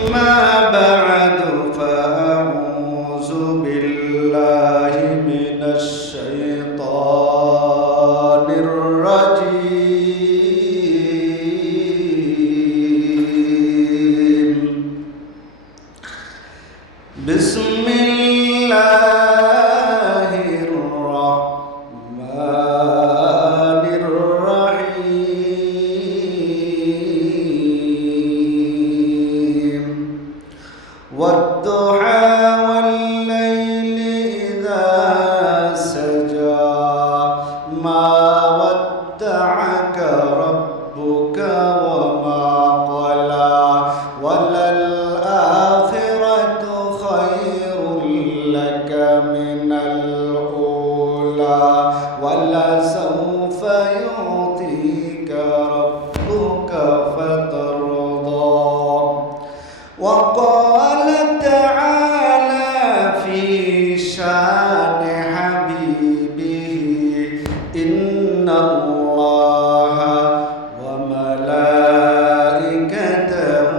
أما بعد فأعوذ بالله من الشيطان الرجيم بسم الله الرحمن الرحيم والضحى والليل إذا سجى ما ودعك ربك وما قلى وللآخرة خير لك من الأولى ولسوف يعطيك ربك فترضى وقال تعالى في شان حبيبه إن الله وملائكته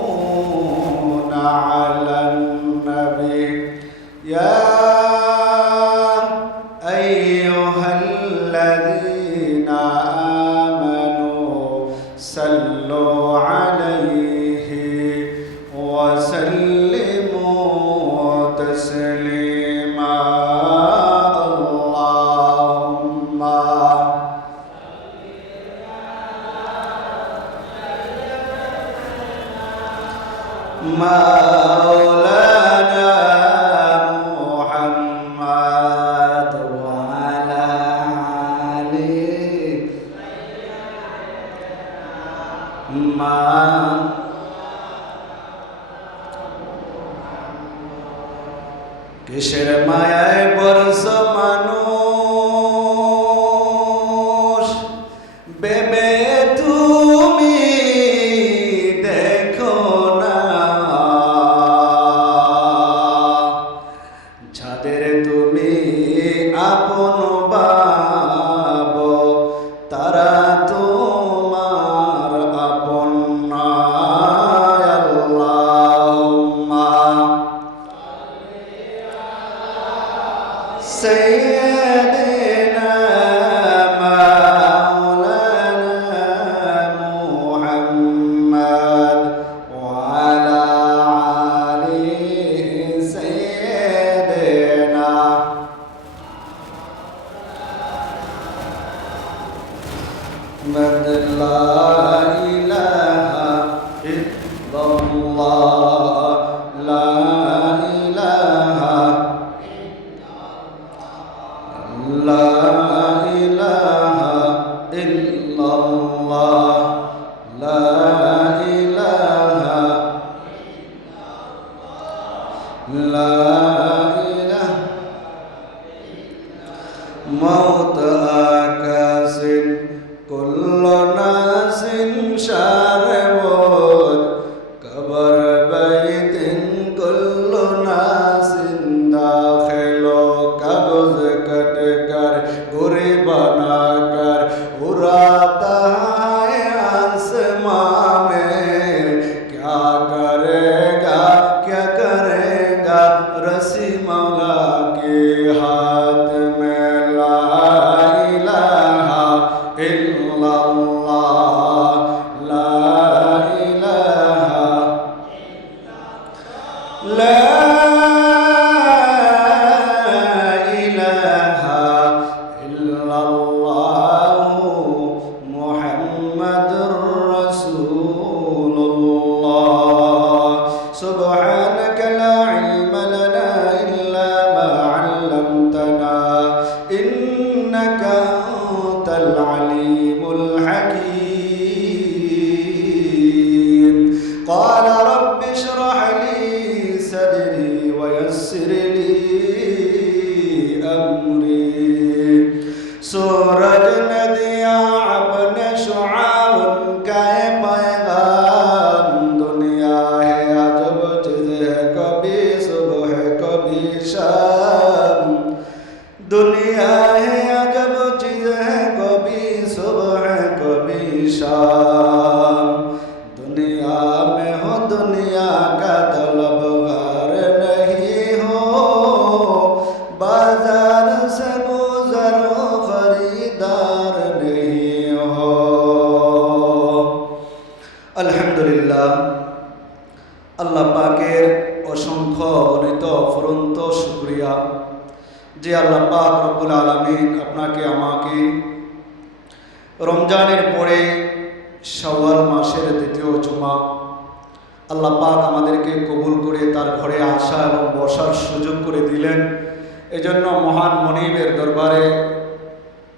يصلون على النبي يا أيها الذين آمنوا صلوا عليه وسلموا تسليما اللهم مولانا محمد وعلى آله কিসের মায়ায় পড়ছ মানুষ বেবে তুমি দেখো না যাদের তুমি আপন ভাব তারা তোমার আপন নয় আল্লাহুম্মা সাইয়্যিদিনা আলহামদুলিল্লাহ, আল্লাহ পাকের অসংখ্য অগণিত অফুরন্ত শুকরিয়া যে আল্লাহ পাক রব্বুল আলামিন আপনাকে আমাকে রমজানের পরে শাওয়াল মাসের দ্বিতীয় জুমা আল্লাহ পাক আমাদেরকে কবুল করে তার ঘরে আসা এবং বসার সুযোগ করে দিলেন। এজন্য মহান মনিবের দরবারে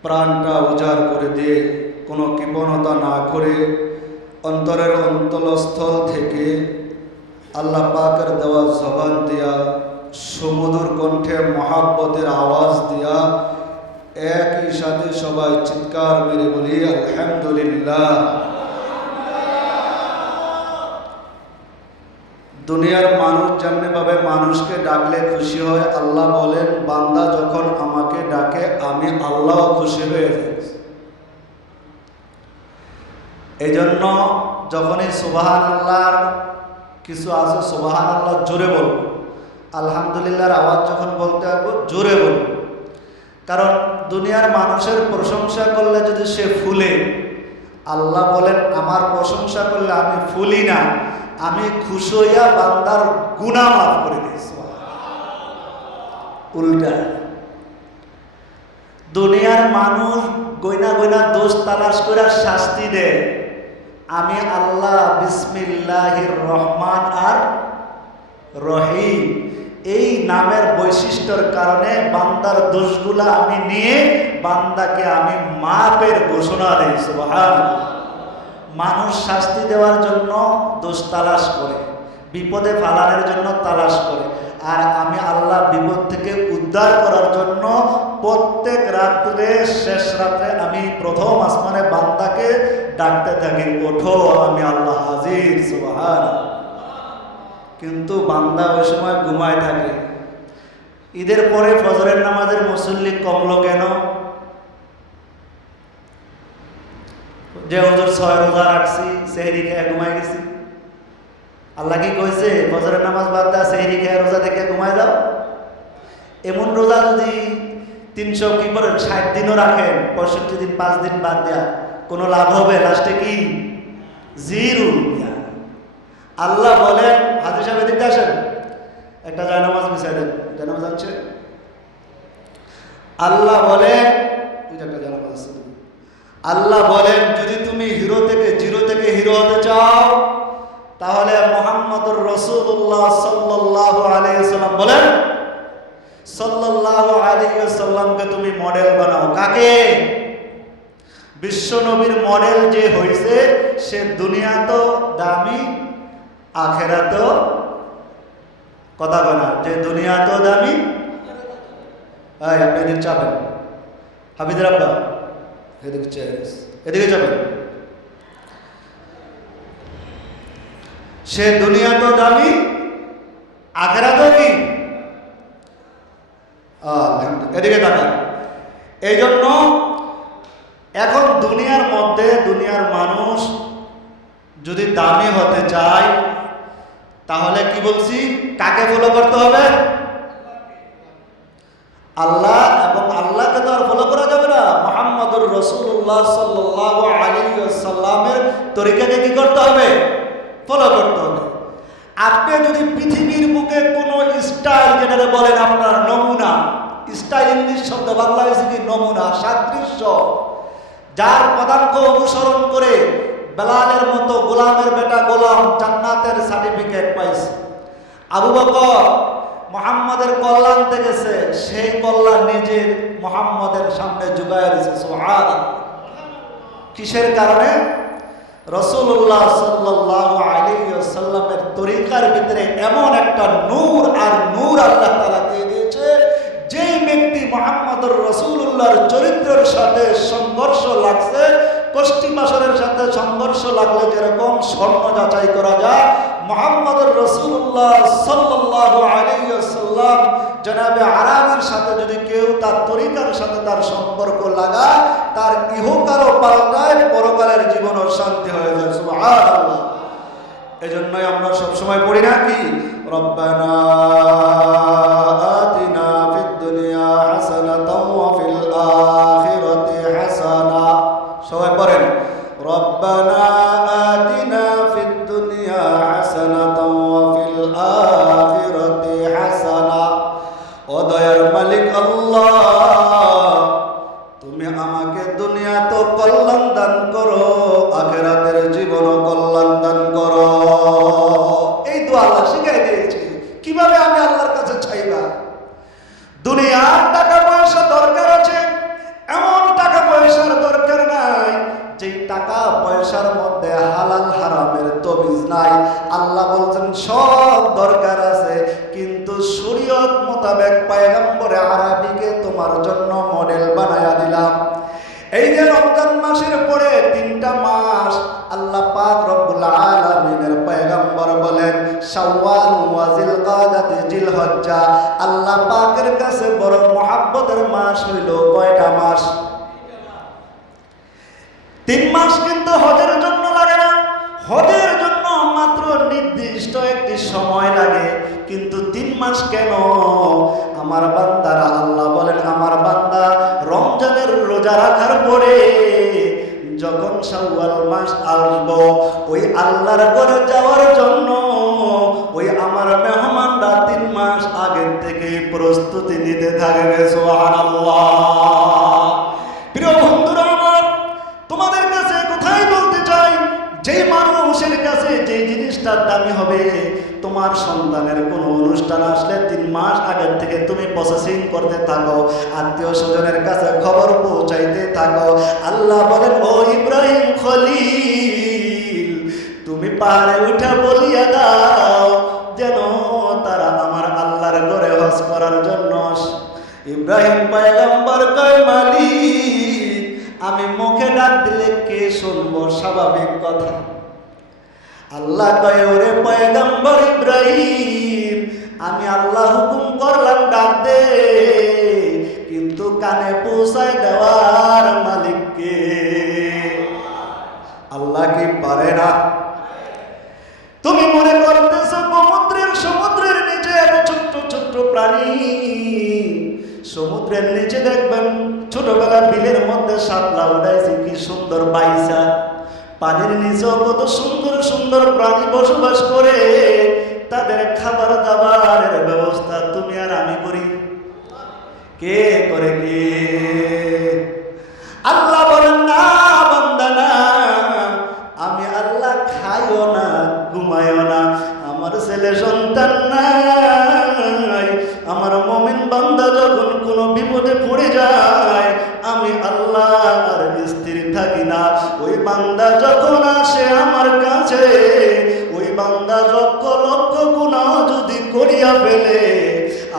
প্রাণটা উজাড় করে দিয়ে কোনো কৃপণতা না করে অন্তরের অন্তঃস্থল থেকে আল্লাহ পাকের দেওয়া জবান দিয়া সুমধুর কণ্ঠে মহাব্বতের আওয়াজ দিয়া একই সাথে সবাই চিৎকার মেরে বলি আলহামদুলিল্লাহ। দুনিয়ার মানুষ যেমনিভাবে মানুষকে ডাকলে খুশি হয়, আল্লাহ বলেন বান্দা যখন আমাকে ডাকে আমি আল্লাহ খুশি হয়ে যাই। এই জন্য যখনই সুবহানাল্লাহর কিছু আছে সুবহানাল্লাহ জোরে বলবো, আলহামদুলিল্লাহর আওয়াজ যখন বলতে হবে জোরে বলবো। কারণ দুনিয়ার মানুষের প্রশংসা করলে যদি সে ফুলে, আল্লাহ বলেন আমার প্রশংসা করলে আমি ফুলি না, আমি খুশি হইয়া বান্দার গুনাহ মাফ করে দিই। উল্টা দুনিয়ার মানুষ গয়না গয়না দোষ তালাশ করে শাস্তি দেয়, আমি আল্লাহ বিসমিল্লাহির রহমান আর রহিম এই নামের বৈশিষ্ট্যের কারণে বান্দার দোষগুলা আমি নিয়ে বান্দাকে আমি মাপের ঘোষণা দেই। সুবহানাল্লাহ। মানুষ শাস্তি দেওয়ার জন্য দোষ তালাশ করে, বিপদে ফালানোর জন্য তালাশ করে, আর আমি আল্লাহ বিপদ থেকে উদ্ধার করার জন্য প্রত্যেক রাত্রে শেষ রাত্রে আমি প্রথম আসমানে বান্দাকে ডাকতে থাকি, ওঠো আমি আল্লাহ হাজির। সুবহানাল্লাহ। কিন্তু বান্দা ওই সময় ঘুমায় থাকে। ঈদের পরে ফজরের নামাজের মুসল্লি কমলো কেন? যে হুজুর 6 রোজা রাখছি সেহরি খেয়ে ঘুমায় গেছি। আল্লাহ কি কইছে ফজরের নামাজ বাদ দেয়া সেহরি খেয়ে রোজা থেকে ঘুমায় যাও? এমন রোজা যদি 300 কি করে 60 দিনও রাখেন, 65 দিন 5 দিন বাদ দেয়া কোনো লাভ হবে? লাস্টে কি? জিরো। আল্লাহ বলেন, হাজির সাহেব এদিকে আসেন, একটা জায়নামাজ বিছাই দেন। জায়নামাজ আছে? আল্লাহ বলেন একটা জায়নামাজ আছে। আল্লাহ বলেন যদি তুমি হিরো থেকে জিরো থেকে হিরো হতে চাও তাহলে মুহাম্মদুর রাসূলুল্লাহ সাল্লাল্লাহু আলাইহি ওয়াসাল্লাম বলেন সাল্লাল্লাহু আলাইহি ওয়াসাল্লামকে তুমি মডেল বানাও। কাকে? বিশ্ব নবীর মডেল যে হইছে সে দুনিয়া তো দামি, আখেরাতেও কথা বলা, যে দুনিয়া তো দামি। আপনি এদিকে চাবেন, হাফিজুর আব্বা এদিকে যাবেন। সে দুনিয়া তো দামি, আখেরাতেও কি? এদিকে তাকান। এই জন্য এখন দুনিয়ার মধ্যে দুনিয়ার মানুষ যদি দামি হতে চায় তাহলে কি বলছি, কাকে ফলো করতে হবে? আল্লাহ। এবং আল্লাহকে তো আর ফলো করা যাবে না, মুহাম্মদুর রাসূলুল্লাহ সাল্লাল্লাহু আলাইহি ওয়াসাল্লামের তরিকাকে কি করতে হবে? ফলো করতে হবে। আপনি যদি পৃথিবীর বুকে কোনো স্টাইল, যেটাকে বলেন আপনার নমুনা, স্টাইল ইংলিশ শব্দ, বাংলা হয়েছে কি নমুনা, সাদৃশ্য, যার পদাঙ্ক অনুসরণ করে বেলালের মতো গোলামের বেটা গোলাম জান্নাতের সার্টিফিকেট পাইছে। আবু বকর মুহাম্মাদের কল্যাণ দেখেছে, সেই কল্যাণ নিজের মুহাম্মাদের সামনে জুগায় দিয়েছে। সুবহানাল্লাহ। কিসের কারণে? রাসূলুল্লাহ সাল্লাল্লাহু আলাইহি ওয়াসাল্লামের তরিকার ভিতরে এমন একটা নূর আর নূর আল্লাহ তাআলা দিয়ে দিয়েছে, যেই ব্যক্তি মুহাম্মদুর রাসূলুল্লাহর চরিত্রের সাথে সংঘর্ষ লাগছে, কষ্টি পাথরের সাথে সংঘর্ষ লাগলে যেরকম স্বর্ণ যাচাই করা যায়, মুহাম্মদুর রাসূলুল্লাহ সাল্লাল্লাহু আলাইহি ওয়াসাল্লাম জনাবে আরাবির সাথে যদি কেউ তার তরিকার সাথে তার সম্পর্ক লাগায়, তার ইহকালও পাল্টায়, পরকালের জীবনও শান্তি হয়ে যায়। সুবহানাল্লাহ। এজন্যই আমরা সবসময় পড়ি না কি, রব্বানা আতিনা ফিদ দুনিয়া হাসানাতাও ওয়া ফিল আখিরাতি হাসানা। সবাই পড়েন, রব্বানা আতিনা তবিজ নাই। আল্লাহ বলছেন সব দরকার আছে, কিন্তু শরীয়ত মোতাবেক পয়গম্বরে আরবিকে তোমার জন্য মডেল বানায়া দিলাম। এই যে রমজান মাসের পরে 3টা মাস আল্লাহ পাক রব্বুল আলামিনের পয়গম্বর বলেন শাওয়াল ওয়া জিলকাদাতে জিলহজ্জা। আল্লাহ পাকের কাছে বড় মহব্বতের মাস হইল কয়টা মাস? 3 মাস কিন্তু হজের জন্য লাগে না। হজের জন্য মাত্র নির্দিষ্ট একটি সময় লাগে, কিন্তু 3 মাস কেন? আমার বান্দারা, আল্লাহ বলেন আমার বান্দা রমজানের রোজা রাখার পরে যখন শাওয়াল মাস আসবো, ওই আল্লাহর ঘরে যাওয়ার জন্য ওই আমার মেহমানরা 3 মাস আগের থেকে প্রস্তুতি নিতে থাকবে। সুবহানাল্লাহ। প্রিয় বন্ধুরা আমার, তোমাদের কাছে কোথায় বলতে চাই, যে মানুষের কাছে যে জিনিসটা দামি হবে, তোমার সন্তানের কোনো অনুষ্ঠান আসলে 3 মাস আগের থেকে তুমি প্রসেসিং করতে থাকো, আত্মীয় স্বজনের কাছে খবর পৌঁছাইতে থাকো। আল্লাহ বলেন ও ইব্রাহিম খলিল, তুমি পাহাড়ে উঠা বলিয়া দাও যেন তারা আমার আল্লাহর ঘরে হজ করার জন্য। ইব্রাহিম পয়গম্বর কয় মালিক, আমি মুখে ডাক দিলে কে শুনবো? স্বাভাবিক কথা। আল্লাহ কয় ওরে পয়গম্বর ইব্রাহিম, আমি আল্লাহ হুকুম করলাম ডাক দে, কিন্তু কানে পৌঁছায় দেওয়ার মালিক কে? আল্লাহ কি পারে না? তুমি মনে করতেছো সমুদ্রের নিচে এত ছোট্ট ছোট্ট প্রাণী, সমুদ্রের নিচে দেখবেন ছোটবেলা বিলের মধ্যে শাপলা উঠাইছে, কি সুন্দর বাইসা। পানির নিচেও কত সুন্দর সুন্দর প্রাণী বসবাস করে, তাদের খাবার দাবারের ব্যবস্থা তুমি আর আমি করি? কে করে? কে? আল্লাহ বলেন না বান্দা না, আমি আল্লাহ খাইও না ঘুমাইও না, আমার ছেলে সন্তান নাই। আমার মুমিন বান্দা যখন কোনো বিপদে পড়ে যায়, আমি আল্লাহ আর স্থির থাকি না। ওই বান্দা যখন আসে আমার কাছে, ওই বান্দা লক্ষ লক্ষ গুনাহ যদি করিয়া ফেলে,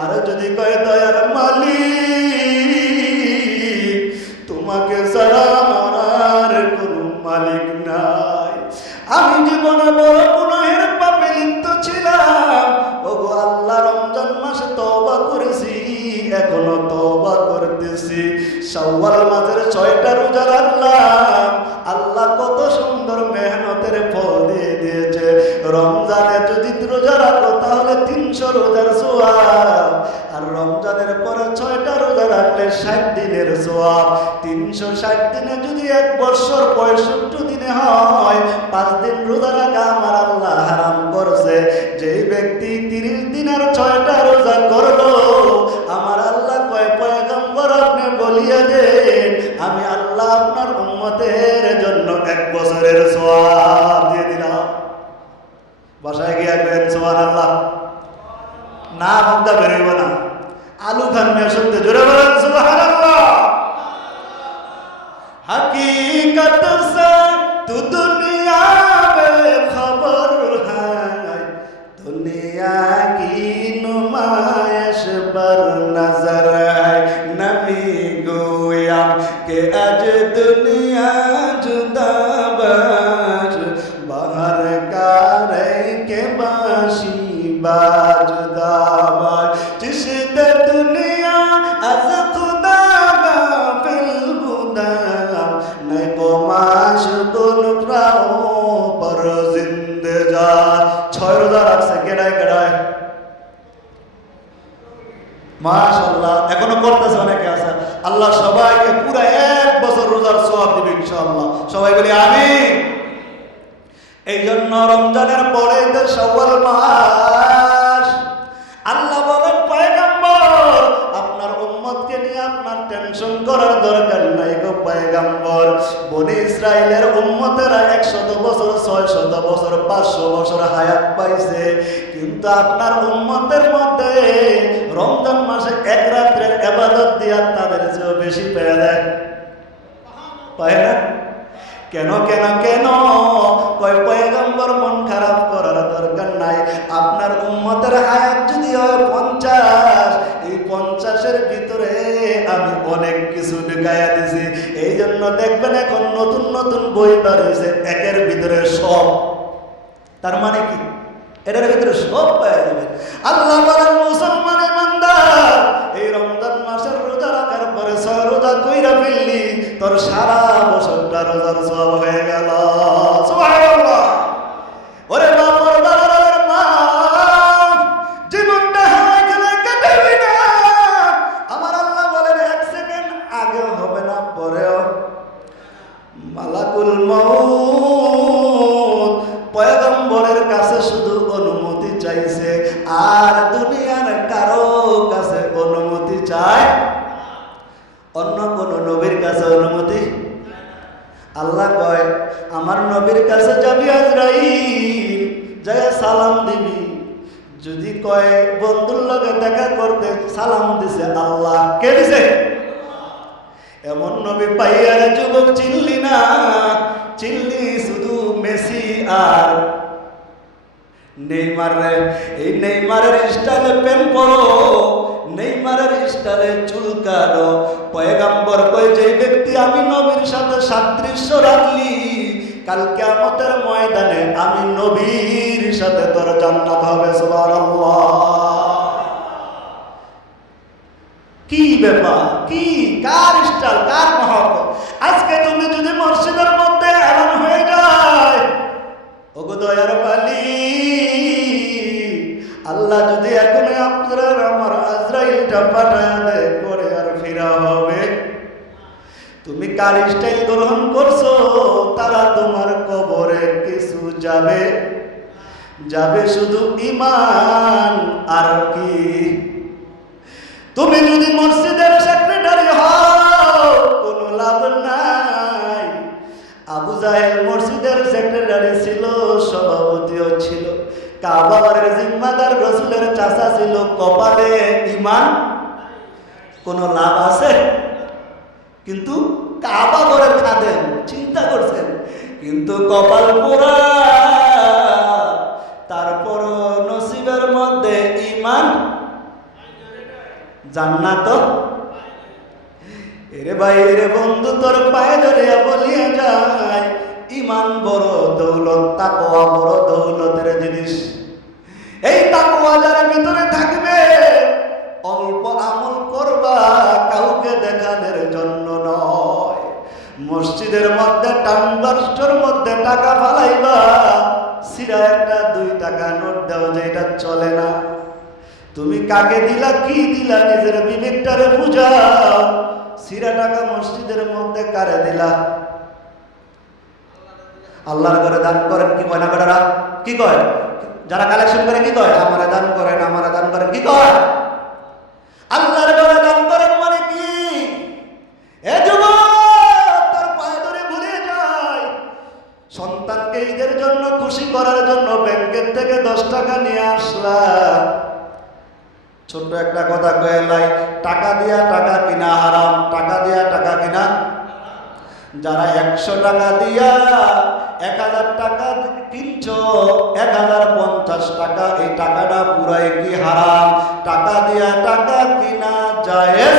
আর যদি কয় দয়ার মালিক তোমাকে ছাড়া আমার কোনো মালিক নাই, আমি জীবনে বড় গুনাহের পাপে লিপ্ত ছিলাম, ওগো আল্লাহ রমজান মাসে তওবা করেছি, এখনো তওবা করতেছি, শাওয়াল মাসের 6টা রোজা রাখলাম, আল্লাহ কত সুন্দর মেহনতের ফল দিয়ে দিয়েছে। রমজানে যদি রোজা রাখো তাহলে 300 রোজার সওয়াব, আর রমজানের পরে 6টা রোজা রাখলে 60 দিনের সওয়াব। 360 দিনে যদি 1 বছর 65 দিনে হয়, 5 দিন রোজা রাখা আমার আল্লাহ হারাম করছে। যেই ব্যক্তি 30 দিনের 6টা রোজা করলো, আমার আল্লাহ কয় পয়গম্বর আপনি বলিয়া দেন, আমি আল্লাহ আপনার উম্মতের জন্য 1 বছরের সওয়াব দিয়ে দিলাম। বাসায় গিয়ে করেন সুবহানাল্লাহ। না মুক্তা বেরোইব না, আলু খান মেয়ে শুনতে জোরে বলেন সুবহানাল্লাহ। हकीकत से तू दुनिया में खबर है, दुनिया की नुमाइश पर नजर है, नबी गोया के आज दुनिया जुदा बाज, बाहर का रे के बाशी बाजुदा बाज, चिश्ते दुनिया अज खुदा गाफिल बुदा, नहीं को माशुकुन प्राओ पर जिंदे जा। 6 রোজা রাখছে কেডায় কেডায়? মাশাআল্লাহ, এখনো করতেছে অনেকে আছে। আল্লাহ সবাইকে পুরো 1 বছর রোজার সওয়াব দিবে ইনশাআল্লাহ। সবাই বলি আমিন। এই জন্য রমজানের পরে তো শাওয়াল মাস। আল্লাহ বলেন পয়গম্বর আপনার উম্মতকে নিয়ে আপনার টেনশন করার দরকার নাই গো পয়গম্বর। বনি ইসরাইলের উম্মতেরা 100 বছর 600 বছর 500 বছর হায়াত পাইছে, কিন্তু আপনার উম্মতের মধ্যে রমজান মাসে 1 রাত্রের ইবাদত দিয়া তাদের চেয়ে বেশি পেয়ে দেয়। পায় না? কেন কেন কেন? কয় পয়গম্বর মন খারাপ করার দরকার নাই, আপনার উম্মতের হায়াত যদি হয় 50, এই 50-এর ভিতরে আমি অনেক কিছু ঢুকাইয়া দিছি। এই জন্য দেখবেন এখন নতুন নতুন বই বেরিয়েছে, একের ভিতরে সব। তার মানে কি? এটার ভিতরে সব পাওয়া যাবে। আল্লাহ বলেন, মুসলমান ইমানদার, এই রমজান মাসের রোজা রাখার পরে 6 রোজা কইরা ফেললি, তোর সারা বছরটা রোজার সওয়াব হয়ে গেল। সুবহানাল্লাহ। ওরে বাপর দালালের মা, জীবনটা হারাই গেলে কাটাবি না। আমার আল্লাহ বলেন 1 সেকেন্ড আগেও হবে না, পরেও। মালাকুল মউত পয়গম্বরের কাছে শুধু অনুমতি চাইছে, আর দুনিয়ার কারো কাছে অনুমতি চায়, অন্য কোন নবীর কাছে অনুমতি। আল্লাহ কয়, আমার নবীর কাছে যাবি আজরাইল, যায় সালাম দিবি। যদি কয় বন্ধুর লগে দেখা করতে, সালাম দিছে আল্লাহ। কে দিছে? এমন নবী পাইয়া রে যুবক চিনলি না, চিনলি শুধু মেসি আর নেইমার রে। এই নেইমারের স্টাইলে প্যান্ট পরো, নেইমারের স্টাইলে চুল কাটো। পয়গম্বর কয়, যে ব্যক্তি আমি নবীর সাথে সাদৃশ্য রাখলি, কাল কিয়ামতের ময়দানে আমি নবীর সাথে তোর জান্নাত হবে। সুবহানাল্লাহ। কি ব্যাপার? কি কার স্টাইল, কার মহব্বত? আজকে তুমি যদি মসজিদের মধ্যে এলান হয়ে যায়, ওগো দয়ার মালিক, আল্লাহ যদি এখন আপনার আমার আজরাইলটা পাঠায় দেয়, করে আর ফিরা হবে, তুমি কার স্টাইল গ্রহণ করছো? তারা তোমার কবরে কিছু যাবে, যাবে শুধু ঈমান আর কি। তুমি যদি মসজিদের সেক্রেটারি হও, কোনো লাভ নাই। আবু জাহেল মসজিদের সেক্রেটারি ছিল, সভাপতিও ছিল, কাবার জিম্মাদার রাসূলের চাচা ছিল, কপালে ঈমান, কোনো লাভ আছে? কিন্তু কাবা ঘরের খাদেম, চিন্তা করছেন, কিন্তু কপাল পোড়া, তারপর নসিবের মধ্যে ঈমান, জান্নাত। এরে ভাই, এরে বন্ধু, তোর পায়ে ধরিয়া বলিয়া যায়, ঈমান বড় দৌলত, তাকওয়া বড় দৌলতের জিনিস। এই তাকওয়া যার ভিতরে থাকবে, অল্প আমল করবা, কাউকে দেখানোর জন্য নয়। মসজিদের মধ্যে টানবাস্টর মধ্যে টাকা ফালাইবা, সিরা একটা 2 টাকা নোট দাও, যেটা চলে না। তুমি কাকে দিলা, কি দিলা, নিজের বিবেকটারে বুঝাও। সিরা টাকা মসজিদের মধ্যে কারে দিলা? আল্লাহর ঘরে দান করেন, কি কয় না বেটারা? কি কয়? যারা কালেকশন করে কি কয়? আমারে দান করেন, আমারে দান করেন, কি কয়? আল্লাহর ঘরে দান করেন মানে কি? এ যুবক, তোর পায়ে ধরে ভুলে যায়, সন্তানকে ঈদের জন্য খুশি করার জন্য ব্যাংকের থেকে 10 টাকা নিয়ে আসলা। ছোট্ট একটা কথা কয়ে লাই, টাকা দিয়া টাকা কিনা হারাম, টাকা দিয়া টাকা কিনা। যারা 100 টাকা দিয়া 1000 টাকা কিনছো, 1050 টাকা, এই টাকাটা পুরাই কি হারাম? টাকা দিয়া টাকা কিনা জায়েজ,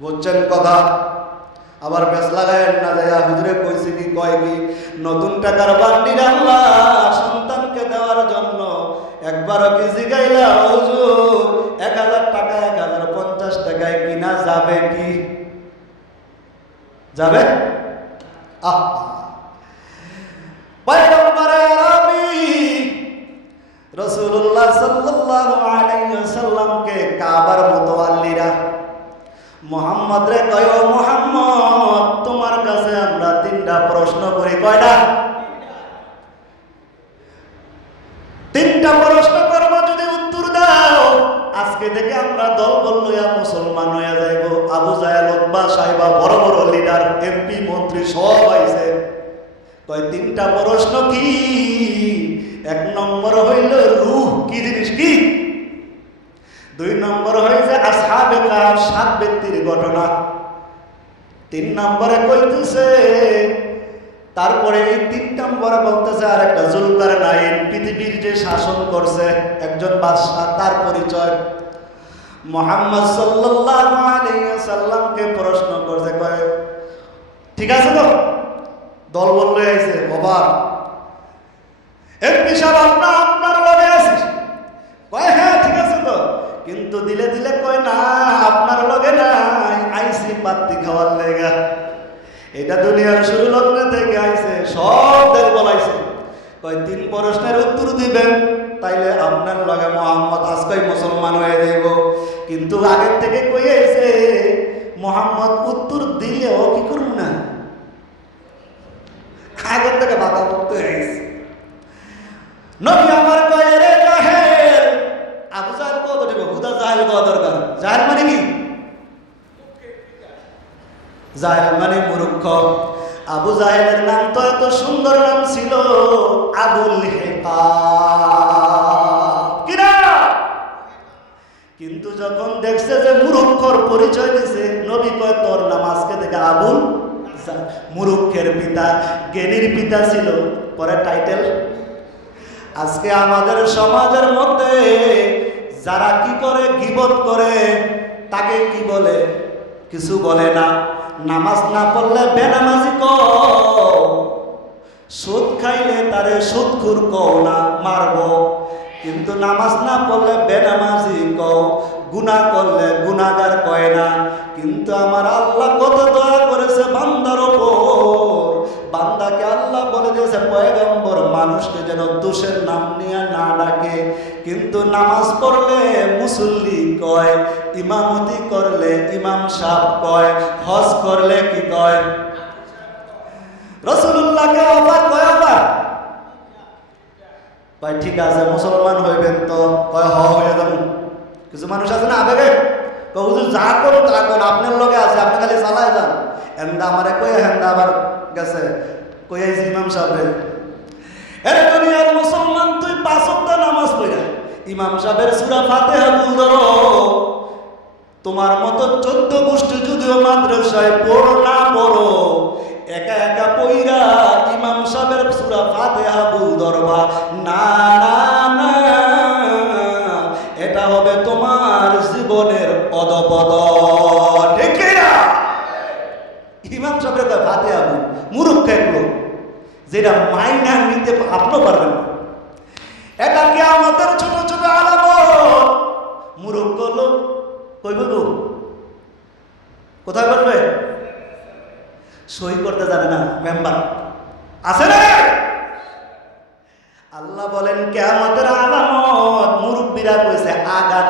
বুঝছেন কথা? আবার বেশ লাগায়েন না যায়, হুজুরে কইছে কি, কয় কি, নতুন টাকার বান্ডি আল্লাহ সন্তানকে দেওয়ার জন্য একবারও কি জিগাইলা, হুজুর 1000 টাকা 1050 টাকায় কিনা যাবে কি? যাবে? পয়গম্বর আরবি রাসূলুল্লাহ সাল্লাল্লাহু আলাইহি ওয়াসাল্লামকে কাবার মুতাওয়াল্লিরা মুহাম্মদ রে কয়, ও মুহাম্মদ, তোমার কাছে আমরা 3টা প্রশ্ন করি। কয়টা? 3টা প্রশ্ন করব, যদি উত্তর দাও আজকে থেকে আমরা দল লইয়া মুসলমান হইয়া যাইব। আবু জাহেল, উতবা, সাইবা, বড় বড় লিডার, এমপি, মন্ত্রী সব আইছে। কয় 3টা প্রশ্ন কি? 1 নম্বর হইল রূহ কি জিনিস, কি? 2 নম্বর হইছে আসহাবে কাহফ, 7 ব্যক্তির ঘটনা। 3 নম্বরে কইতেছে তারপরে এই ৩ নম্বরে বলতেছে আর একটা জুলকারনাইন, পৃথিবীর যে শাসন করছে একজন বাদশা, তার পরিচয়। মুহাম্মদ সাল্লাল্লাহু আলাইহি ওয়াসাল্লামকে প্রশ্ন করছে, কয় ঠিক আছে তো, দল বললে আইছে বাবা এমপি সাহেব আপনার লগে আছে, কয় হ্যাঁ ঠিক আছে তো, কিন্তু দিলে দিলে কয় না আপনার লগে নাই, আইসি পাত্তি খাওয়ার লেগা। এটা দুনিয়ার শুরু লগ্নে থেকে আইছে, সব দেশ বলাইছে। কয় ৩ প্রশ্নের উত্তর দিবেন, তাইলে আপনার লগে মোহাম্মদ আজকে মুসলমান হয়ে যাইব। কিন্তু আগের থেকে কই আইছে মোহাম্মদ উত্তর দিলেও কি করব না, আগের থেকে বাধা করতে আইছে। নবী আমার কয় রে জাহেল, আবু জাহেল কত দিব, খুদা জাহেল কত দরকার। জাহেল মানে কি? জাহেল মানে মূর্খ। আবু জাহেলের নাম তো এত সুন্দর নাম ছিল, আবুল হিকাম, কিনা? কিন্তু যখন দেখছে যে মূর্খর পরিচয় দিছে, নবী কয় তোর নাম আজকে থেকে আবুল। মূর্খের পিতা, জ্ঞানীর পিতা ছিল, পরে টাইটেল। আজকে আমাদের সমাজের মধ্যে যারা কি করে, গীবত করে, তাকে কি বলে? কিছু বলে না। নামাজ না পড়লে বেনামাজি কও, সুদ খাইলে তারে সুদখোর কও না, মারবো। কিন্তু নামাজ না পড়লে বেনামাজি কও, গুনাহ করলে গুনাহগার কয় না। কিন্তু আমার আল্লাহ কত দয়া করেছে বান্দার ওপর, বান্দাকে আল্লাহ বলে দিয়েছে পয়গম্বর মানুষকে যেন দোষের নাম নিয়ে না ডাকে। কিন্তু নামাজ পড়লে মুসল্লি কয়, ইমামতি করলে ইমাম সাহেব কয়, হজ করলে কি কয়? রাসূলুল্লাহকে অবাক কয়, অবাক কয় ঠিক আছে মুসলমান হইবেন তো, কয় হয়ে যাবেন। কিছু মানুষ আছে না আবেগে, কয় হুজুর যা করুন তা করুন, আপনার লগে আছে, আপনি খালি চালায় যান। এন্দা আমারে কয়ে হেন্দা আবার গেছে, কই আইছি ইমাম সাহেবের। এরে দুনিয়ার মুসলমান, তুই ৫ ওয়াক্ত নামাজ পড়া ইমাম সাহেবের সূরা ফাতিহা ভুল ধরো, তোমার মতো ১৪ গোষ্ঠী যদিও মাদ্রাসায় পড়ো না পড়ো, একা একা পইরা ইমাম সাহেবের সূরা ফাতিহা ভুল ধরবা না, না না, এটা হবে তোমার জীবনের অধপতন, ঠিক না? ইমাম সাহেবের ফাতিহা ভুল, মূর্খ এক লোক, যেটা মাইনা নিতে আপনিও পারবেন না। এটা কি আমাদের ছোট ছোট আলামত? মূর্খ লোক কই বলবো, কোথায় বলবে? সই করতে জানে না মেম্বার আছে না। আল্লাহ বলেন কিয়ামতের আলামত, মুরব্বীরা কইছে আগাত।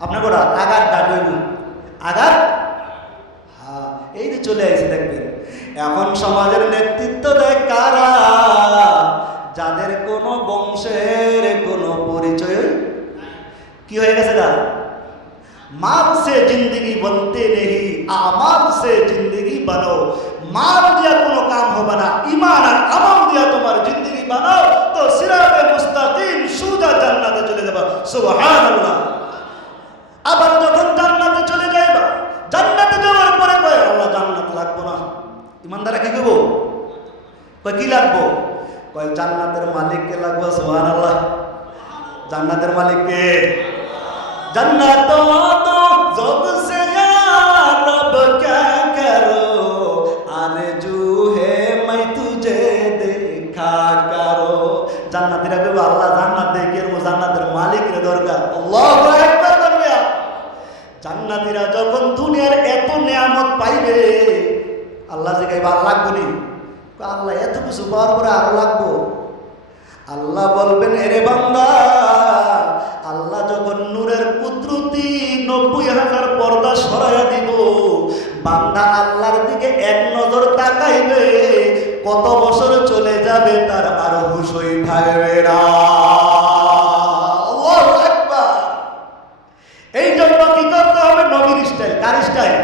আপনার কোটা আগাত ডাকইব, আগাত, হ্যাঁ এই যে চলে আইছে দেখবেন। এখন সমাজের নেতৃত্ব দেয় কারা? যাদের কোনো বংশের কোনো পরিচয় কি হয়ে গেছে না, माल से जिंदगी बनते नहीं, आमाल से जिंदगी बनो। माल दिया कोनो काम হবে না, ঈমান আর আমল দিয়া তোমার জিন্দেগি বানাও, তো সিরাতে মুস্তাকিম সোজা জান্নাতে চলে যাবা। সুবহানাল্লাহ। আবার যখন জান্নাতে চলে যাইবা, জান্নাতে যাওয়ার পরে কয় আল্লাহ জান্নাত লাগবো না, ঈমানদাররা কি কইবো? কয় কি লাগবো? কয় জান্নাতের মালিককে লাগবো। সুবহানাল্লাহ। জান্নাতের মালিক কে? जन्नत तो ज़ौक़ से या रब क्या करो, आरज़ू है मैं तुझे देखा करो। জান্নাতীরা কইবো আল্লাহ জান্নাত দেখে ও জান্নাতের মালিকের দরকার। আল্লাহু আকবার বলবে। জান্নাতীরা যখন দুনিয়ার এত নিয়ামত পাইবে, আল্লাহ যে কইবা লাগবো নি, আল্লাহ এত কিছু পাওয়ার পরে আরো লাগবো। আল্লাহ বলবেন এরে বান্দা, আল্লাহ যখন নূরের কুদরতি ৯০,০০০ পর্দা সরাইয়া দিব, বান্দা আল্লাহর দিকে এক নজর তাকাইবে, কত বছর চলে যাবে তার আর হুঁশই থাকবে না। আল্লাহু আকবার। এই জন্য কি করতে হবে? নবীর স্টাইল। কার স্টাইল?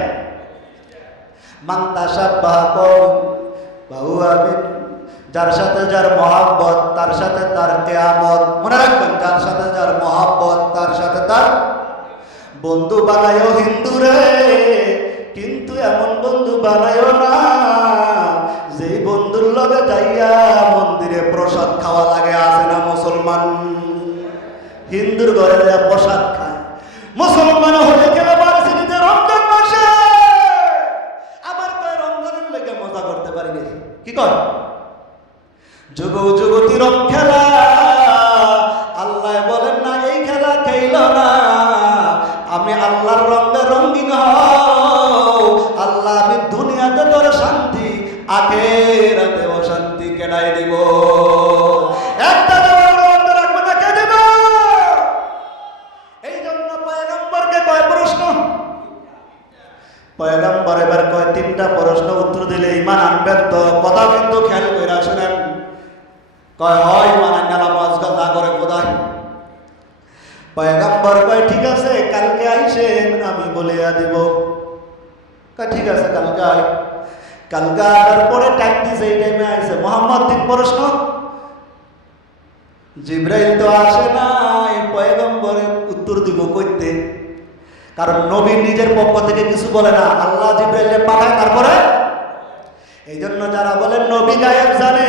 মান তাশাব্বাহা কওম ফাহুয়া মিনহুম। যার সাথে যার মহাব্বত তার সাথে তার কিয়ামত। মনে রাখবেন, যার সাথে যার মহাব্বত তার সাথে তার। বন্ধু বানায়ও হিন্দু রে, কিন্তু এমন বন্ধু বানায়ও না যেই বন্ধুর লগে যাইয়া মন্দিরে প্রসাদ খাওয়া লাগে, আছে না মুসলমান? হিন্দুর ঘরে যায় প্রসাদ খায়, মুসলমান হয়ে গেলে ভার্সিটিতে রমজান মাসে আবার কয় রমজানের লেগে মজা করতে পারিনি। কি কয়? যুগ যুগতি রং খেলা, আল্লাহ বলেন না এই খেলা খেল না, আমি আল্লাহর রঙে রঙিন হও। আল্লাহ আমি দুনিয়াতে তোর শান্তি, আখিরাতে অশান্তি কেনাই দিব। একটা রাখবে না, কে দেব? এই জন্য পয়গম্বরকে কয় প্রশ্ন, পয়গম্বর এবার কয় তিনটা প্রশ্ন উত্তর দিলে ঈমান আনবেন তো? কথা কিন্তু খেয়াল করে শুনেন। কয় হয় মানে নামাজ গাজা করে কোথায়? পয়গম্বর কয় ঠিক আছে কালকে আইসেন আমি বলিয়া দিব। কয় ঠিক আছে কালকে আয়। কালকে আসার পরে টাইম দিছে, এই টাইমে আইসে। মোহাম্মদ তিন প্রশ্ন, জিবরাইল তো আসে নাই, পয়গম্বরের উত্তর দিব কইতে। কারণ নবী নিজের পক্ষ থেকে কিছু বলে না, আল্লাহ জিবরাইলকে পাঠায়। তারপরে এই জন্য যারা বলেন নবী গায়েব জানে,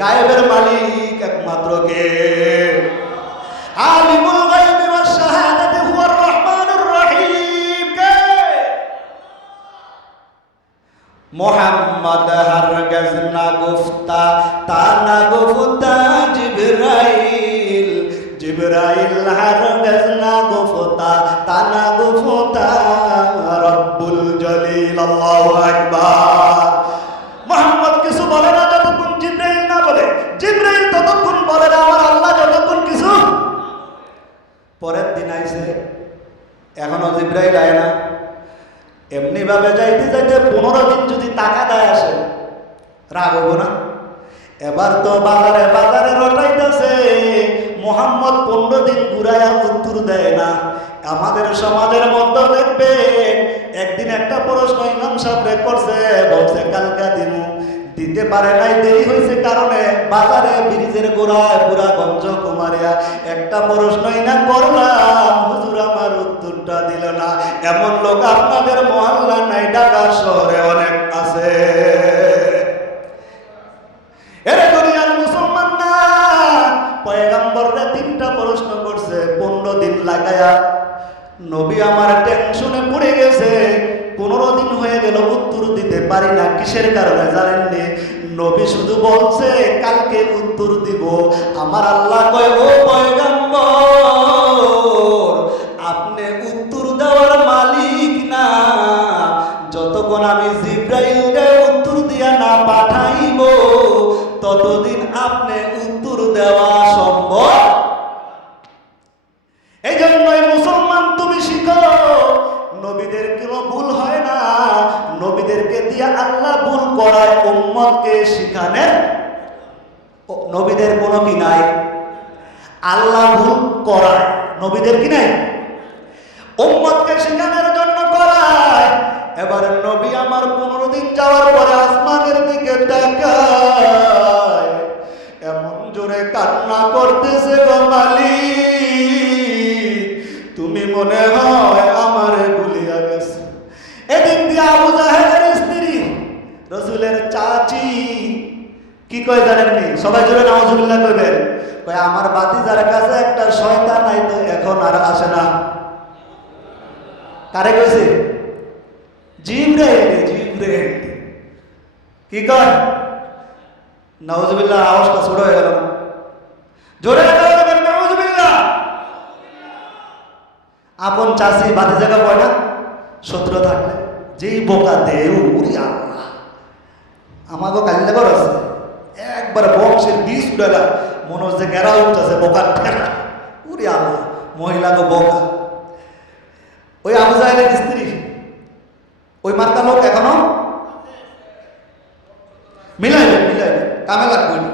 গায়েবের মালিক একমাত্র কে? আলিমুল গায়বি ওয়াস শাহাদাতি হুয়ার রহমানুর রহিম। কে? মুহাম্মদ হারগাজ না গুফতা তা না গুফতা জিবরাইল, জিবরাইল হারগাজ না গুফতা তা না গুফতা রব্বুল জলিল। আল্লাহু আকবার। মুহাম্মদ কিছু বলে না যতক্ষণ জিবরাইল না বলে, জিবরাইল ততক্ষণ বলে না আমার আল্লাহ যতক্ষণ কিছু। পরের দিন আইছে, এখনো জিবরাইল আয় না। এমনি ভাবে যাইতে যাইতে 15 দিন যদি টাকা দেয় আসে, রাগ হইব না? এবার তো বাজারে বাজারে রটাইতেছে, মোহাম্মদ 15 দিন ঘুরাইয়া উত্তর দেয় না। আমাদের সমাজের মধ্যে দেখবেন একদিন একটা প্রশ্ন ইমাম সাহেব করছে, বলছে কালকা দিমু, দিতে পারে নাই, দেরি হয়েছে কারণে বাজারে ব্রিজের গোড়ায় পুরা গঞ্জ কুমারিয়া একটা প্রশ্নই না করলাম, হুজুর আমার উত্তরটা দিল না। এমন লোক আপনাদের মহল্লা নাই, ঢাকা শহরে অনেক আছে। এরে দুনিয়ার মুসলমান না, পয়গম্বররা তিনটা প্রশ্ন করছে 15 দিন লাগায়া। নবী আমার টেনশনে পড়ে গেছে, 15 দিন হয়ে গেল উত্তর দিতে পারি না। কিসের কারণে জানেননি? নবী শুধু বলছে কালকে উত্তর দিব। আমার আল্লাহ কয় ও পয়গম্বর, আপনি উত্তর দেওয়ার মালিক না, যতক্ষণ আমি জিবরাইলকে উত্তর দিয়া না পাঠাইব ততদিন আপনি উত্তর দেওয়া সম্ভব। এই জন্যই মুসলমান তুমি শিখো, নবীদের কোনো ভুল হয় না, নবীদেরকে দিয়ে আল্লাহ ভুল করায় উম্মতকে শিখানে। নবীদের কোনো কি নাই, আল্লাহ ভুল করায়, নবীদের কি নাই, উম্মতকে শিখানোর জন্য করায়। এবার নবী আমার 15 দিন যাওয়ার পরে আসমানের দিকে তাকায়, এমন জোরে কান্না করতেছে, গো মালিক তুমি মনে হয় আমারে ভুলিয়া গেছে। এদিক দিয়ে আবু জাহেলের স্ত্রী রাসূলের চাচি কি কয় জানেননি? সবাই জোরে নাউজুবিল্লাহ কইবেন। কয় আমার ভাতিজার কাছে একটা শয়তান নাই তো এখন আর আসে না। কারে কইছে? জিবরাইল। জিবরাইল কি কয়? নাউজুবিল্লাহ, আওয়াজটা ছোট হয়ে গেল না? জোরে বলবেন নাউজুবিল্লাহ। আপন চাষি ভাতিজাকে কয় না? শত্রু থাকলে যেই বোকা দেউ, উরি আল্লাহ আমাকে কাল্লা কর আছে একবার বংশের বিষ উড়ালা, মনে হচ্ছে গেরা উঠতেছে বোকার ঠেলা, উরি আল্লাহ মহিলাকে বোকা। ওই আবু জাহেলের স্ত্রী, ওই মার্কা লোক এখনো মিলাইবে, কামে লাগবে না।